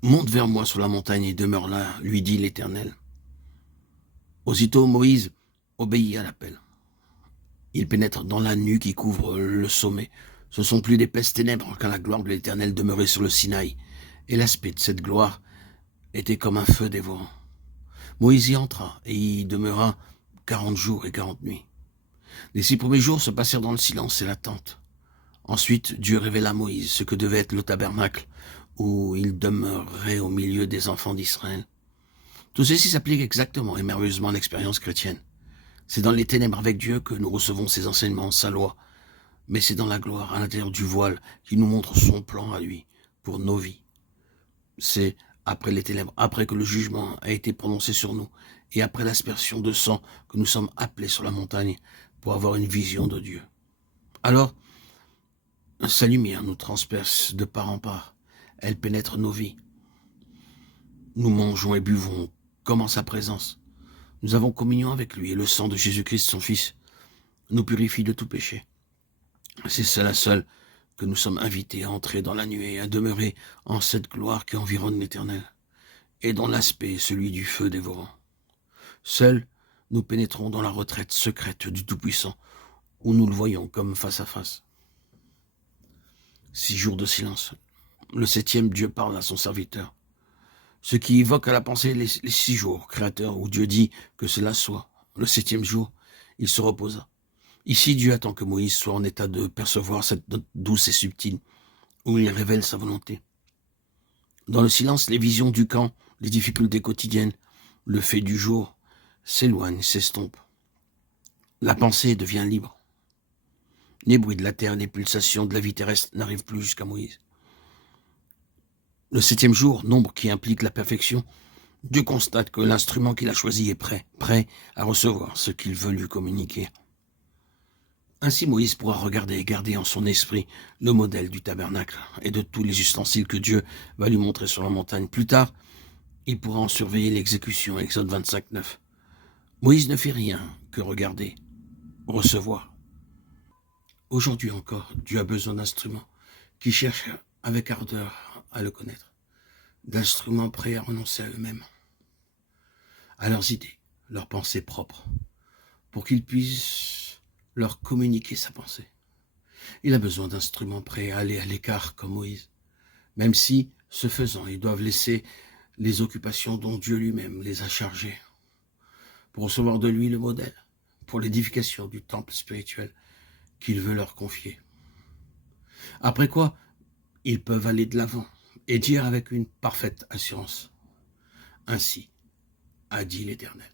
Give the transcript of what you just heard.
« Monte vers moi sur la montagne et demeure là, lui dit l'Éternel. » Aussitôt Moïse obéit à l'appel. Il pénètre dans la nue qui couvre le sommet. Ce sont plus d'épaisses ténèbres quand la gloire de l'Éternel demeurait sur le Sinaï, et l'aspect de cette gloire était comme un feu dévorant. Moïse y entra et y demeura 40 jours et 40 nuits. Les 6 premiers jours se passèrent dans le silence et l'attente. Ensuite, Dieu révéla à Moïse ce que devait être le tabernacle où il demeurerait au milieu des enfants d'Israël. Tout ceci s'applique exactement et merveilleusement à l'expérience chrétienne. C'est dans les ténèbres avec Dieu que nous recevons ses enseignements, sa loi, mais c'est dans la gloire, à l'intérieur du voile, qu'il nous montre son plan à lui, pour nos vies. C'est après les ténèbres, après que le jugement a été prononcé sur nous, et après l'aspersion de sang, que nous sommes appelés sur la montagne pour avoir une vision de Dieu. Alors, sa lumière nous transperce de part en part. Elle pénètre nos vies. Nous mangeons et buvons comme en sa présence. Nous avons communion avec lui et le sang de Jésus-Christ, son Fils, nous purifie de tout péché. C'est cela seul que nous sommes invités à entrer dans la nuée, à demeurer en cette gloire qui environne l'Éternel, et dont l'aspect est celui du feu dévorant. Seuls, nous pénétrons dans la retraite secrète du Tout-Puissant, où nous le voyons comme face à face. 6 jours de silence. Le 7e, Dieu parle à son serviteur. Ce qui évoque à la pensée les 6 jours créateurs où Dieu dit que cela soit. Le 7e jour, il se reposa. Ici, Dieu attend que Moïse soit en état de percevoir cette note douce et subtile, où il révèle sa volonté. Dans le silence, les visions du camp, les difficultés quotidiennes, le fait du jour s'éloignent, s'estompent. La pensée devient libre. Les bruits de la terre, les pulsations de la vie terrestre n'arrivent plus jusqu'à Moïse. Le 7e jour, nombre qui implique la perfection, Dieu constate que l'instrument qu'il a choisi est prêt à recevoir ce qu'il veut lui communiquer. Ainsi Moïse pourra regarder et garder en son esprit le modèle du tabernacle et de tous les ustensiles que Dieu va lui montrer sur la montagne. Plus tard, il pourra en surveiller l'exécution, Exode 25, 9. Moïse ne fait rien que regarder, recevoir. Aujourd'hui encore, Dieu a besoin d'instruments qui cherchent avec ardeur à le connaître, d'instruments prêts à renoncer à eux-mêmes, à leurs idées, leurs pensées propres, pour qu'ils puissent leur communiquer sa pensée. Il a besoin d'instruments prêts à aller à l'écart comme Moïse, même si, ce faisant, ils doivent laisser les occupations dont Dieu lui-même les a chargés, pour recevoir de lui le modèle, pour l'édification du temple spirituel qu'il veut leur confier. Après quoi, ils peuvent aller de l'avant et dire avec une parfaite assurance, « Ainsi a dit l'Éternel. »